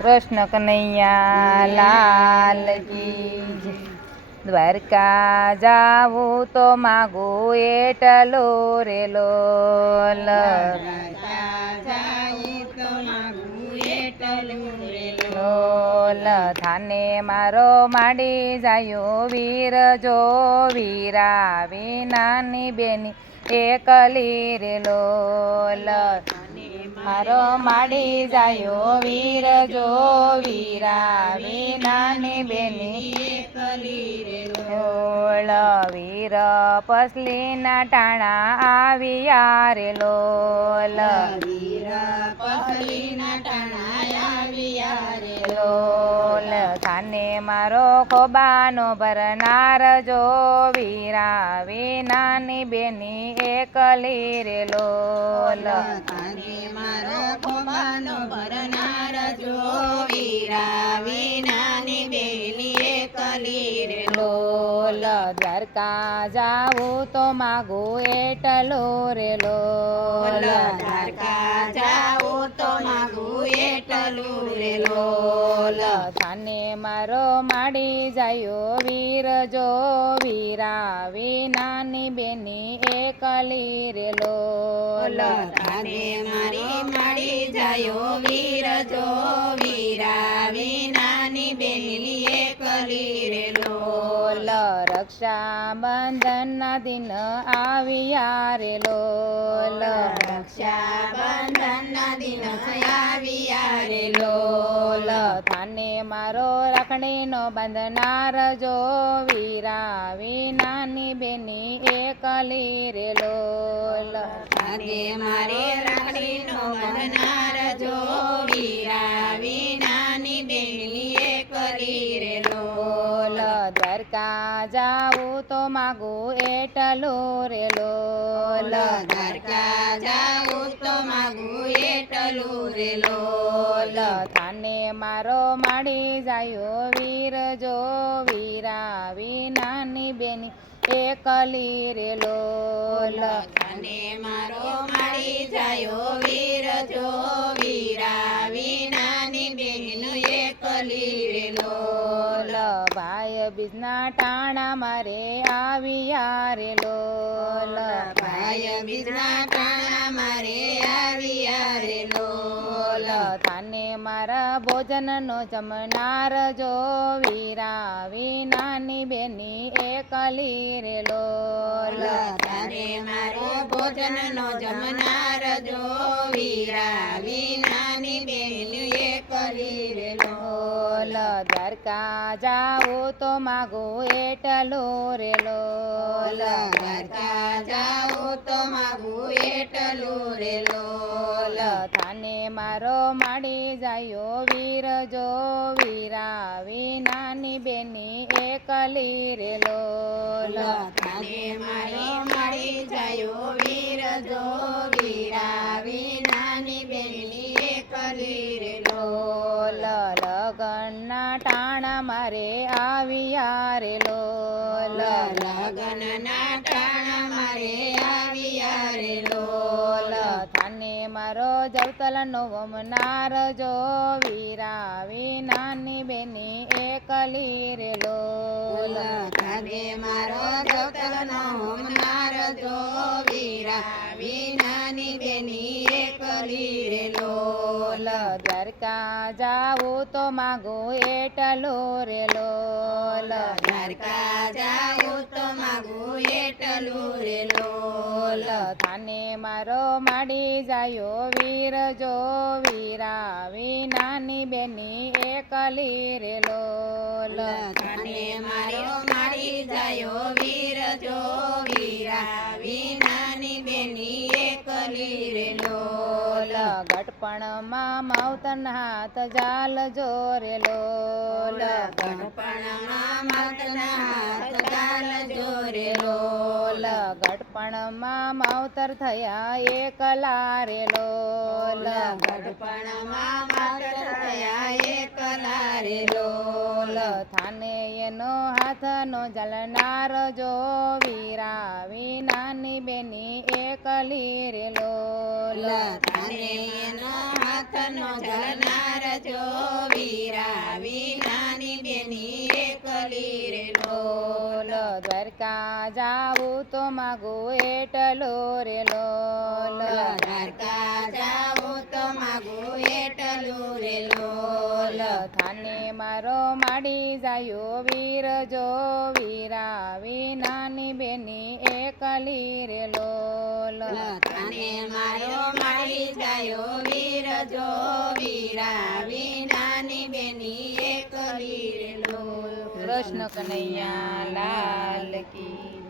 કૃષ્ણ કનૈયા લાલ કી દ્વારકા જાવું તો માગો એટલો રે લોલ. થાને મારો માડી જાયો વીર જો વીરા વિનાની બેની એકલી રે લોલ. મારો માડી જાયો વીર જો વીરા વિનાની બેની ઓળ વીર પસલીના ટાણા આવ્યા રે લોલ. લોલ. થાને મારો ખોબાનો ભરનાર જો વીરા વિનાની બેની એકલી રે લોલ. ખોબાનો ભરનાર જો વીરા વિનાની બેલીએ એકલી રે લોલ દ્વારકા જાઓ તો માગો એટલો રે લોલ. દ્વારકા જાઓ તો માગો એટલો રે લોલ. થાને મારો માડી જાયો વીર જો વીરા વિનાની બેની એકલી રે લોલ મારી માડી જાયો વીર. જો વીરા વિનાની બેલીએ એકલી રે લોલ રક્ષા બંધનના દિન આવ્યા રે લ રક્ષાબંધનના દિન આવ્યા રે થાને મારો રાખડીનો બાંધનાર જો વીરા વિનાની બેની એકલી રે લોલ. મારે રાખડીનો બંધનાર જો વીરા વિનાની બેની એકલી રે લોલ. દ્વારકા જાવું તો માગું એટલો રે લોલ. દ્વારકા જાઉં તો માગું એટલો રે લોલ. મારો માડી જાયો વીર જો વીરા વિનાની બેની એકલી રે લોલ અને મારો માડી જાયો વીર જો વીરા વિનાની બેન એકલી રે લોલ ભાઈ બીજના ટાણા મારે આવ્યા રે લોલ ભાઈ બીજના ટાણા મારે આવ્યા મારા ભોજનનો જમનાર જો વીરા વિનાની બેની એકલી રે લોલ. તારે મારો ભોજનનો જમનાર જો વીરા વિનાની બેની એકલી રે લોલ. દ્વારકા જાઓ તો માગો એટલો રે લોલ. દ્વારકા જાઓ તો માગો એટલો રે લોલ. થાને મારો માડી જાયો વીર જો વીરા વિનાની બેની એકલી રેલો. લોલ તારે મારી મારી જાયો વીર જો વીરા વિનાની બેની એકલી રેલો. લગનના ટાણા મારે આવ્યા રેલો. લગનના ટાણા મારે આવ્યા રે લોલ થાને મારો જવતલનો વમનાર જો વીરા વિનાની બેની એકલી રે લોલ તારે મારો જતનો હોમનાર જો વીરા વિનાની બેની એકલી રે લોલ દ્વારકા જાવું તો માગો એટલો રે લોલ દ્વારકા જાઉં તો માગો એટલો રે લોલ થાને મારો માડી જાયો વીર જો વીરા વિનાની બેની એકલી રે લોલ થાને મારો માડી જાયો વીર જો વીરા વિનાની બેની એકલી ગટપણમાં માવતન હાથ જાલ જોરેલો ગણપણમાં માતના હાથ જાલ જોરે લોલ ગટપણમાં માવતર થયા એકલા રે લોલ ગડપણમાં માતર થયા એકલા રે લોલ થાને એનો હાથનો જલનાર જો વીરા વિનાની બેની એકલી રે લોલ થાને એનો હાથનો જો વીરા વિનાની બેની એકલી રે લોલ દ્વારકા જાવું તો માગું એટલો રે લોલ. દ્વારકા તો માગું એટલું રે લોલ. થાને મારો માડી જાયો વીર જો વીરા વિનાની બેની એકલી રે લોલ. તને મારો માડી જાયો વીર જો વીરા વિનાની બેની એકલી રે લોલ. કૃષ્ણ કનૈયા લાલ કી